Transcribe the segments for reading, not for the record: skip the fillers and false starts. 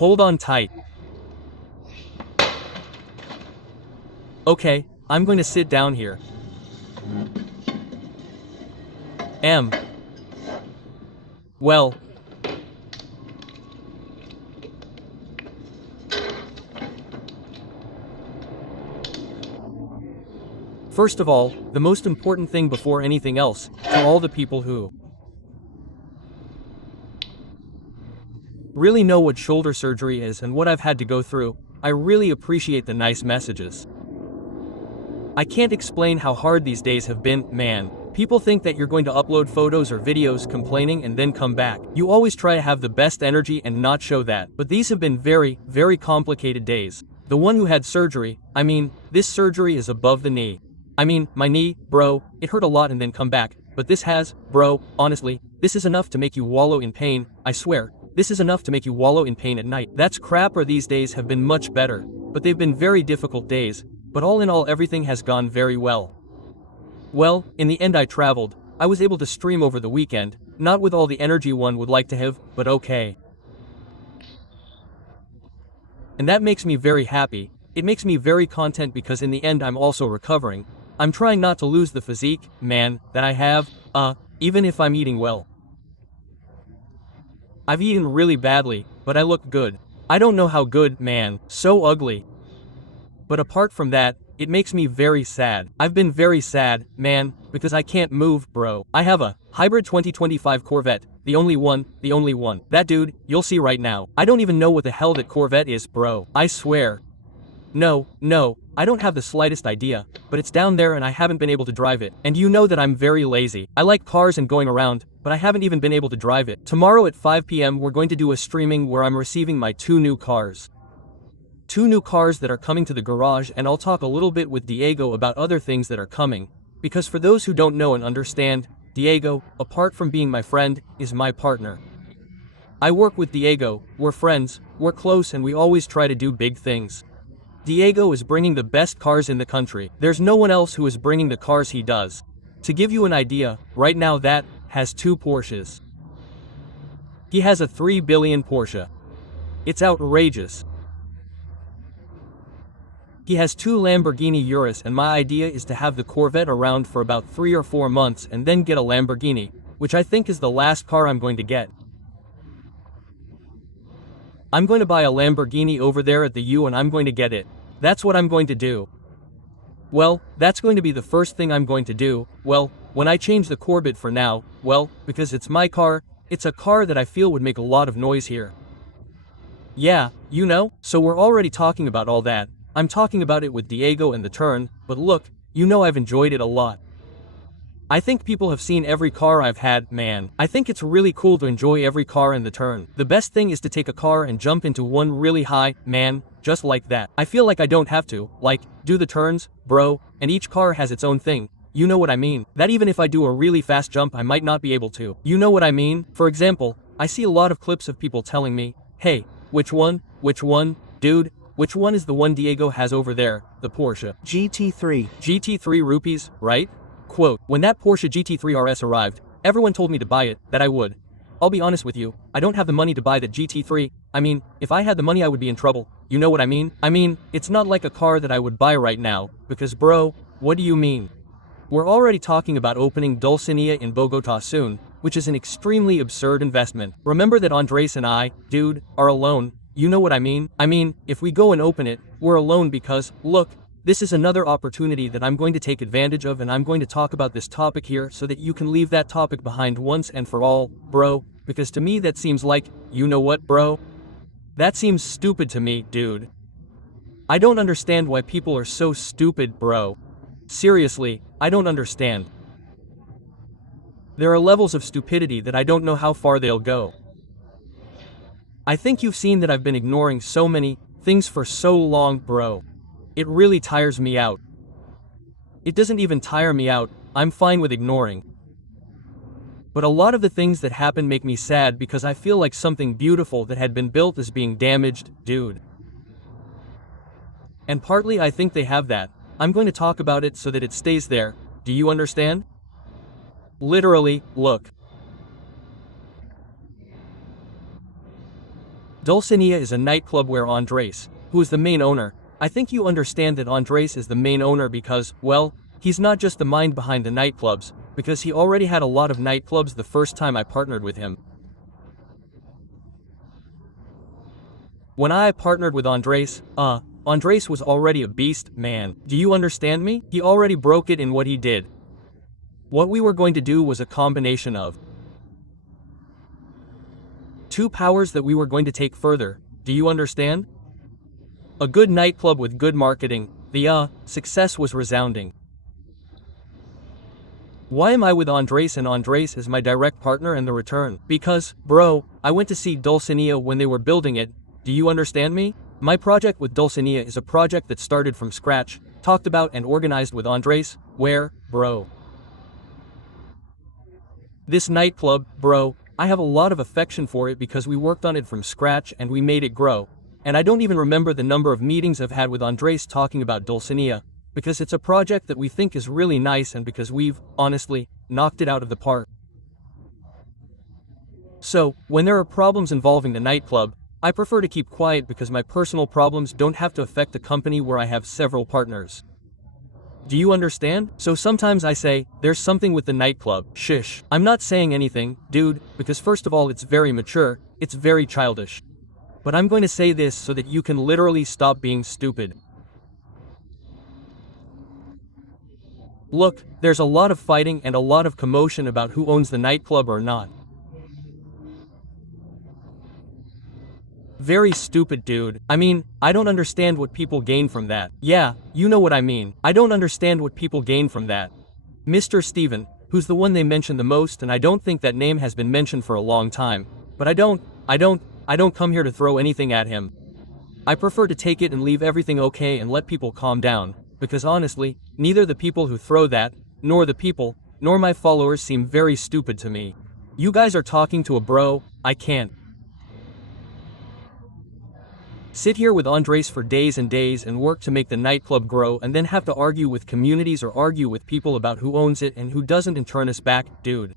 Hold on tight. Okay, I'm going to sit down here. Well. First of all, the most important thing before anything else, to all the people who really know what shoulder surgery is and what I've had to go through, I really appreciate the nice messages. I can't explain how hard these days have been, man. People think that you're going to upload photos or videos complaining and then come back. You always try to have the best energy and not show that. But these have been very, very complicated days. The one who had surgery, I mean, this surgery is above the knee. I mean, my knee, bro, it hurt a lot and then come back. But this has, bro, honestly, this is enough to make you wallow in pain, I swear. This is enough to make you wallow in pain at night. That's crap, or these days have been much better. But they've been very difficult days. But all in all, everything has gone very well. Well, in the end I traveled. I was able to stream over the weekend, not with all the energy one would like to have, but okay. And that makes me very happy. It makes me very content because in the end I'm also recovering. I'm trying not to lose the physique, man, that I have, even if I'm eating well. I've eaten really badly, but I look good. I don't know how good, man, so ugly. But apart from that, it makes me very sad. I've been very sad, man, because I can't move, bro. I have a hybrid 2025 Corvette, the only one. That dude, you'll see right now. I don't even know what the hell that Corvette is, bro. I swear. No, I don't have the slightest idea, but it's down there and I haven't been able to drive it. And you know that I'm very lazy. I like cars and going around, but I haven't even been able to drive it. Tomorrow at 5 p.m. we're going to do a streaming where I'm receiving my 2 new cars. 2 new cars that are coming to the garage, and I'll talk a little bit with Diego about other things that are coming. Because for those who don't know and understand, Diego, apart from being my friend, is my partner. I work with Diego, we're friends, we're close, and we always try to do big things. Diego is bringing the best cars in the country. There's no one else who is bringing the cars he does. To give you an idea, right now that has 2 Porsches. He has a 3 billion Porsche. It's outrageous. He has 2 Lamborghini Urus, and my idea is to have the Corvette around for about 3 or 4 months and then get a Lamborghini, which I think is the last car I'm going to get. I'm going to buy a Lamborghini over there at the U and I'm going to get it. That's what I'm going to do. Well, that's going to be the first thing I'm going to do, well, when I change the Corvette for now, well, because it's my car, it's a car that I feel would make a lot of noise here. Yeah, you know, so we're already talking about all that. I'm talking about it with Diego and the turn, but look, you know I've enjoyed it a lot. I think people have seen every car I've had, man. I think it's really cool to enjoy every car in the turn. The best thing is to take a car and jump into one really high, man, just like that. I feel like I don't have to, like, do the turns, bro, and each car has its own thing. You know what I mean? That even if I do a really fast jump I might not be able to. You know what I mean? For example, I see a lot of clips of people telling me, hey, which one, dude? Which one is the one Diego has over there, the Porsche GT3. GT3 rupees, right? Quote, when that Porsche GT3 RS arrived, everyone told me to buy it, that I would. I'll be honest with you, I don't have the money to buy the GT3, I mean, if I had the money I would be in trouble, you know what I mean? I mean, it's not like a car that I would buy right now, because bro, what do you mean? We're already talking about opening Dulcinea in Bogota soon, which is an extremely absurd investment. Remember that Andres and I, dude, are alone. You know what I mean? I mean, if we go and open it, we're alone because, look, this is another opportunity that I'm going to take advantage of, and I'm going to talk about this topic here so that you can leave that topic behind once and for all, bro, because to me that seems like, you know what, bro? That seems stupid to me, dude. I don't understand why people are so stupid, bro. Seriously, I don't understand. There are levels of stupidity that I don't know how far they'll go. I think you've seen that I've been ignoring so many things for so long, bro. It really tires me out. It doesn't even tire me out, I'm fine with ignoring. But a lot of the things that happen make me sad because I feel like something beautiful that had been built is being damaged, dude. And partly I think they have that. I'm going to talk about it so that it stays there. Do you understand? Literally, look. Dulcinea is a nightclub where Andres, who is the main owner, I think you understand that Andres is the main owner because, well, he's not just the mind behind the nightclubs, because he already had a lot of nightclubs the first time I partnered with him. When I partnered with Andres, Andres was already a beast, man. Do you understand me? He already broke it in what he did. What we were going to do was a combination of two powers that we were going to take further. Do you understand? A good nightclub with good marketing. The success was resounding. Why am I with Andres and Andres is my direct partner in the return? Because, bro, I went to see Dulcinea when they were building it. Do you understand me? My project with Dulcinea is a project that started from scratch, talked about and organized with Andres, where, bro. This nightclub, bro, I have a lot of affection for it because we worked on it from scratch and we made it grow. And I don't even remember the number of meetings I've had with Andres talking about Dulcinea, because it's a project that we think is really nice and because we've, honestly, knocked it out of the park. So, when there are problems involving the nightclub, I prefer to keep quiet because my personal problems don't have to affect a company where I have several partners. Do you understand? So sometimes I say, there's something with the nightclub. Shish. I'm not saying anything, dude, because first of all it's very mature, it's very childish. But I'm going to say this so that you can literally stop being stupid. Look, there's a lot of fighting and a lot of commotion about who owns the nightclub or not. Very stupid, dude. I mean, I don't understand what people gain from that. Yeah, you know what I mean. I don't understand what people gain from that. MrStiven, who's the one they mention the most, and I don't think that name has been mentioned for a long time. But I don't come here to throw anything at him. I prefer to take it and leave everything okay and let people calm down, because honestly, neither the people who throw that, nor the people, nor my followers seem very stupid to me. You guys are talking to a bro, I can't sit here with Andres for days and days and work to make the nightclub grow and then have to argue with communities or argue with people about who owns it and who doesn't and turn us back, dude.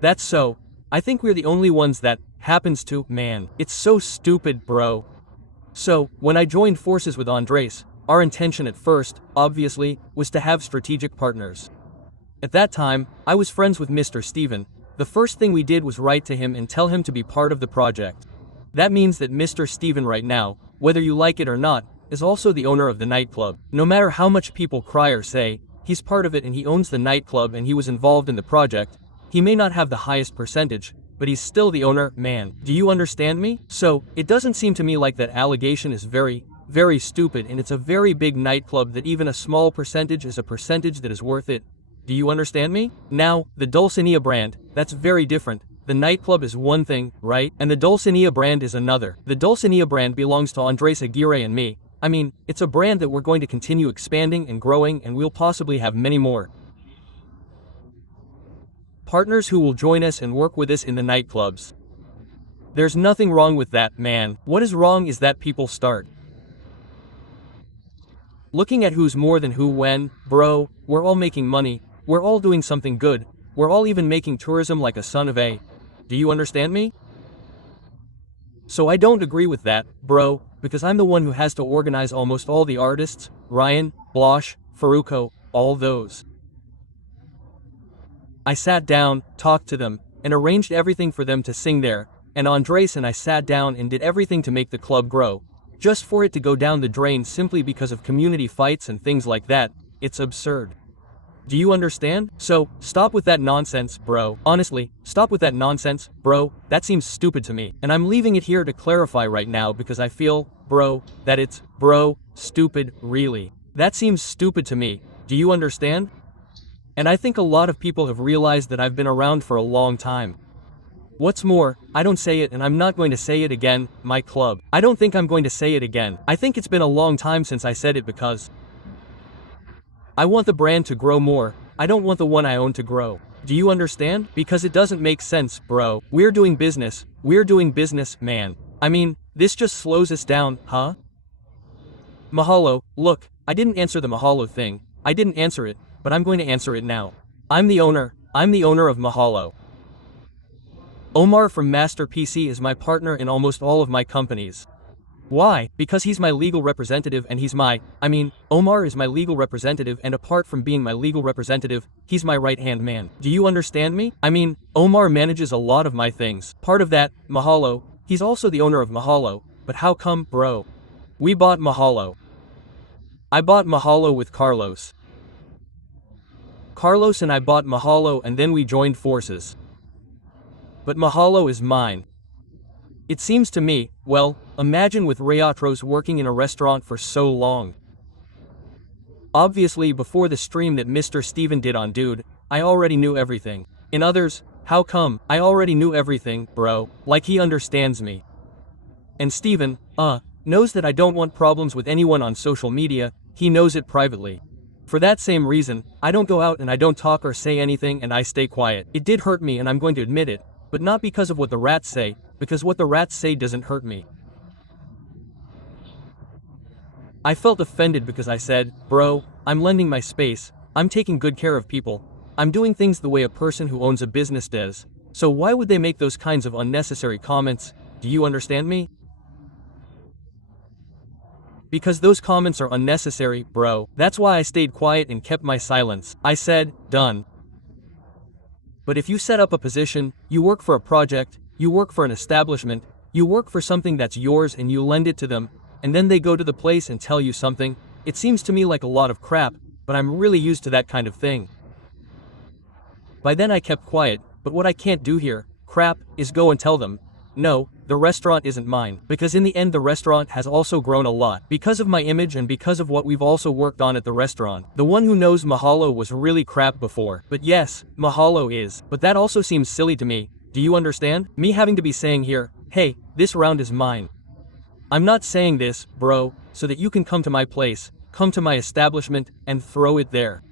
That's so. I think we're the only ones that happens to, man. It's so stupid, bro. So, when I joined forces with Andres, our intention at first, obviously, was to have strategic partners. At that time, I was friends with MrStiven. The first thing we did was write to him and tell him to be part of the project. That means that MrStiven right now, whether you like it or not, is also the owner of the nightclub. No matter how much people cry or say, he's part of it and he owns the nightclub and he was involved in the project. He may not have the highest percentage, but he's still the owner, man. Do you understand me? So, it doesn't seem to me like that allegation is very, very stupid and it's a very big nightclub that even a small percentage is a percentage that is worth it. Do you understand me? Now, the Dulcinea brand, that's very different. The nightclub is one thing, right? And the Dulcinea brand is another. The Dulcinea brand belongs to Andres Aguirre and me. I mean, it's a brand that we're going to continue expanding and growing and we'll possibly have many more partners who will join us and work with us in the nightclubs. There's nothing wrong with that, man. What is wrong is that people start looking at who's more than who when, bro, we're all making money, we're all doing something good, we're all even making tourism like a son of a. Do you understand me? So I don't agree with that, bro, because I'm the one who has to organize almost all the artists, Ryan, Blosh, Faruko, all those. I sat down, talked to them, and arranged everything for them to sing there, and Andres and I sat down and did everything to make the club grow. Just for it to go down the drain simply because of community fights and things like that, it's absurd. Do you understand? So, stop with that nonsense, bro. Honestly, stop with that nonsense, bro. That seems stupid to me. And I'm leaving it here to clarify right now because I feel, bro, that it's, bro, stupid, really. That seems stupid to me. Do you understand? And I think a lot of people have realized that I've been around for a long time. What's more, I don't say it and I'm not going to say it again, my club. I don't think I'm going to say it again. I think it's been a long time since I said it because I want the brand to grow more. I don't want the one I own to grow. Do you understand? Because it doesn't make sense, bro. We're doing business, man. I mean, this just slows us down, huh? Mahalo, look, I didn't answer the Mahalo thing. I didn't answer it, but I'm going to answer it now. I'm the owner of Mahalo. Omar from Master PC is my partner in almost all of my companies. Why? Because he's my legal representative and Omar is my legal representative, and apart from being my legal representative, he's my right-hand man. Do you understand me? Omar manages a lot of my things. Part of that, Mahalo, he's also the owner of Mahalo. But how come, bro? We bought Mahalo. I bought Mahalo with Carlos. Carlos and I bought Mahalo and then we joined forces. But Mahalo is mine. It seems to me, well, imagine with Rayatros working in a restaurant for so long. Obviously before the stream that MrStiven did on Dude, I already knew everything. In others, how come? I already knew everything, bro, like he understands me. And Steven, knows that I don't want problems with anyone on social media, he knows it privately. For that same reason, I don't go out and I don't talk or say anything and I stay quiet. It did hurt me and I'm going to admit it, but not because of what the rats say, because what the rats say doesn't hurt me. I felt offended because I said, bro, I'm lending my space, I'm taking good care of people, I'm doing things the way a person who owns a business does, so why would they make those kinds of unnecessary comments? Do you understand me? Because those comments are unnecessary, bro. That's why I stayed quiet and kept my silence. I said, done. But if you set up a position, you work for a project, you work for an establishment, you work for something that's yours and you lend it to them, and then they go to the place and tell you something, it seems to me like a lot of crap, but I'm really used to that kind of thing. By then I kept quiet, but what I can't do here, crap, is go and tell them, no, the restaurant isn't mine, because in the end the restaurant has also grown a lot, because of my image and because of what we've also worked on at the restaurant. The one who knows Mahalo was really crap before, but yes, Mahalo is, but that also seems silly to me, do you understand? Me having to be saying here, hey, this round is mine. I'm not saying this, bro, so that you can come to my place, come to my establishment, and throw it there.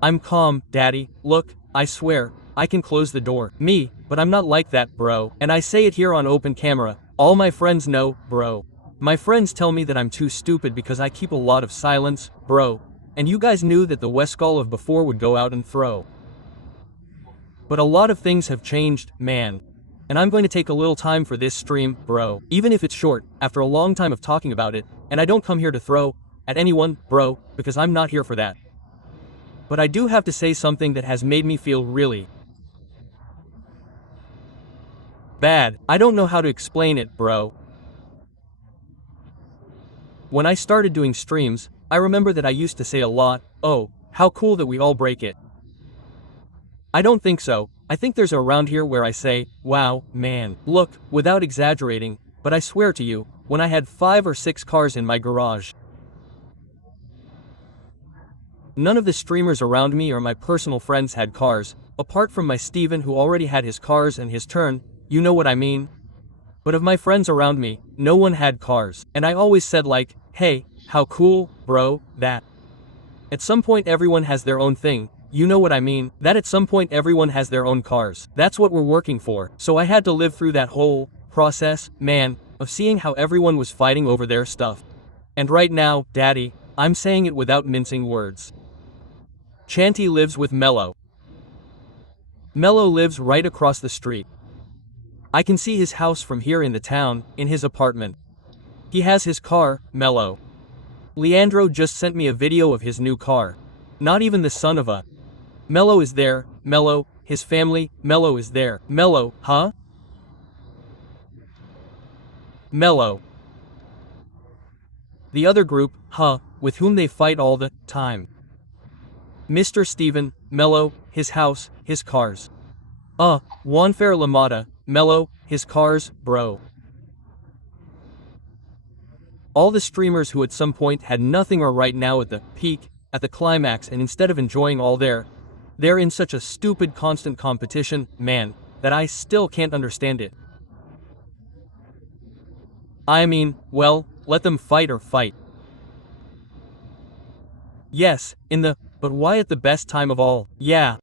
I'm calm, daddy, look, I swear, I can close the door. Me, but I'm not like that, bro. And I say it here on open camera, all my friends know, bro. My friends tell me that I'm too stupid because I keep a lot of silence, bro. And you guys knew that the WestCol of before would go out and throw. But a lot of things have changed, man. And I'm going to take a little time for this stream, bro. Even if it's short, after a long time of talking about it, and I don't come here to throw at anyone, bro, because I'm not here for that. But I do have to say something that has made me feel really bad. I don't know how to explain it, bro. When I started doing streams, I remember that I used to say a lot, oh, how cool that we all break it. I don't think so. I think there's a round here where I say, wow, man, look, without exaggerating, but I swear to you, when I had 5 or 6 cars in my garage. None of the streamers around me or my personal friends had cars, apart from my Steven who already had his cars and his turn, you know what I mean? But of my friends around me, no one had cars, and I always said like, hey, how cool, bro, that. At some point everyone has their own thing, you know what I mean? That at some point everyone has their own cars. That's what we're working for. So I had to live through that whole process, man, of seeing how everyone was fighting over their stuff. And right now, daddy, I'm saying it without mincing words. Chanty lives with Mello. Mello lives right across the street. I can see his house from here in the town, in his apartment. He has his car, Mello. Leandro just sent me a video of his new car. Not even the son of a. Mello is there, Mello, his family, Mello is there. Mello, huh? Mello. The other group, huh, with whom they fight all the time. MrStiven, Mello, his house, his cars. Juanfer Lamada, Mello, his cars, bro. All the streamers who at some point had nothing are right now at the peak, at the climax, and instead of enjoying all they're in such a stupid constant competition, man, that I still can't understand it. I mean, well, let them fight or fight. Yes, but why at the best time of all? Yeah.